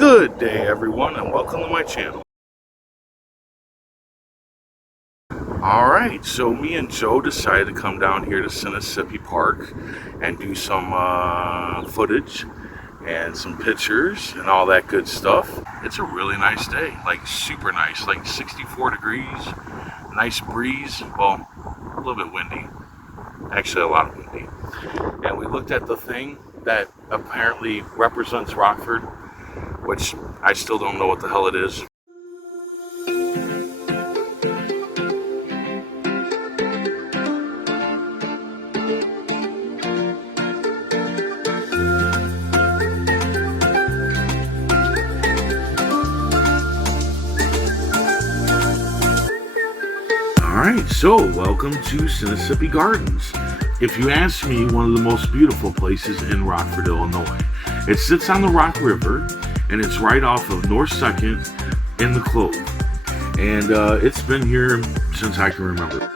Good day, everyone, and welcome to my channel. Alright, so me and Joe decided to come down here to Sinnissippi Park and do some footage and some pictures and all that good stuff. It's a really nice day, like super nice, like 64 degrees, nice breeze, well, a little bit windy, actually a lot of windy. And we looked at the thing that apparently represents Rockford, which I still don't know what the hell it is. Alright, so welcome to Sinnissippi Gardens. If you ask me, one of the most beautiful places in Rockford, Illinois. It sits on the Rock River, and it's right off of North 2nd in the Clove. And it's been here since I can remember.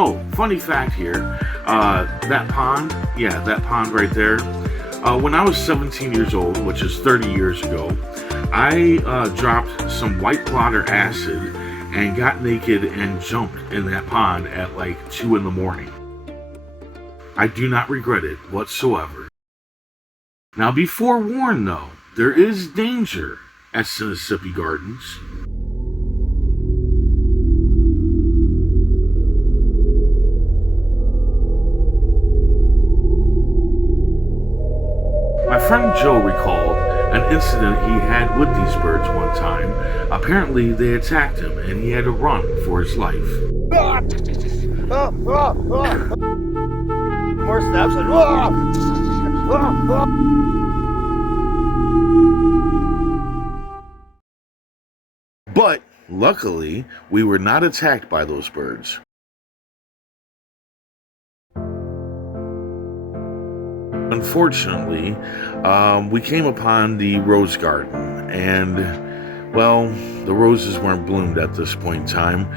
Oh, funny fact here, that pond right there, when I was 17 years old, which is 30 years ago, I dropped some white blotter acid and got naked and jumped in that pond at like 2 in the morning. I do not regret it whatsoever. Now be forewarned though, there is danger at Sinnissippi Gardens. My friend Joe recalled an incident he had with these birds one time. Apparently, they attacked him and he had to run for his life. More steps and But luckily, we were not attacked by those birds. Unfortunately, we came upon the rose garden, and, well, the roses weren't bloomed at this point in time.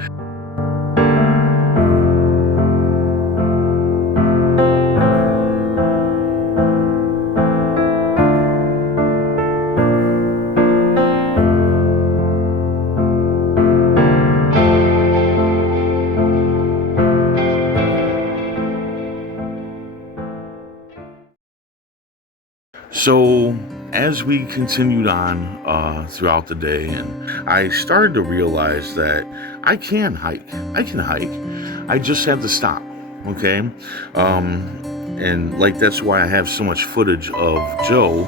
So as we continued on throughout the day, and I started to realize that I can hike. I just have to stop, okay? And like that's why I have so much footage of Joe.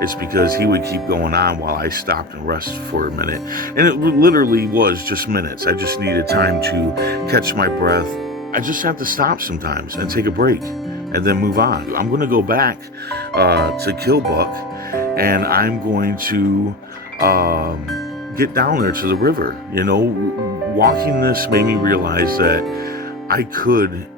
It's because he would keep going on while I stopped and rested for a minute. And it literally was just minutes. I just needed time to catch my breath. I just have to stop sometimes and take a break and then move on. I'm going to go back to Killbuck, and I'm going to get down there to the river. You know, walking this made me realize that I could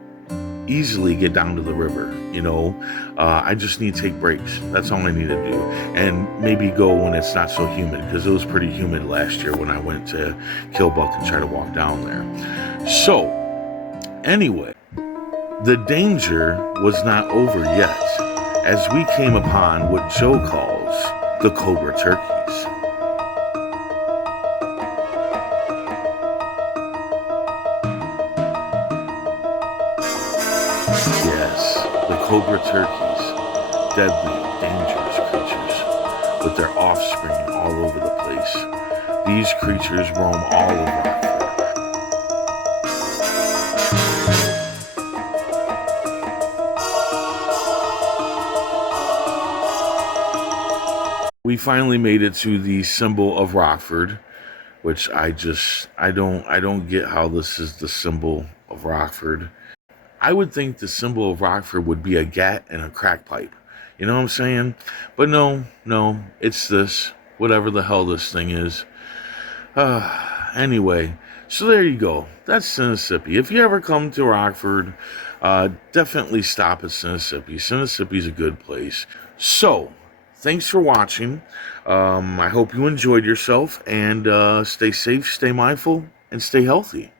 easily get down to the river. You know, I just need to take breaks. That's all I need to do. And maybe go when it's not so humid, because it was pretty humid last year when I went to Killbuck and tried to walk down there. So, anyway, the danger was not over yet, as we came upon what Joe calls the cobra turkeys. Yes, the cobra turkeys, deadly, dangerous creatures, with their offspring all over the place. These creatures roam all over. We finally made it to the symbol of Rockford, which I don't get how this is the symbol of Rockford. I would think the symbol of Rockford would be a gat and a crack pipe. You know what I'm saying? But no, it's this, whatever the hell this thing is. Anyway, so there you go. That's Sinnissippi. If you ever come to Rockford, definitely stop at Sinnissippi. Sinnissippi's a good place. So, thanks for watching. I hope you enjoyed yourself, and stay safe, stay mindful, and stay healthy.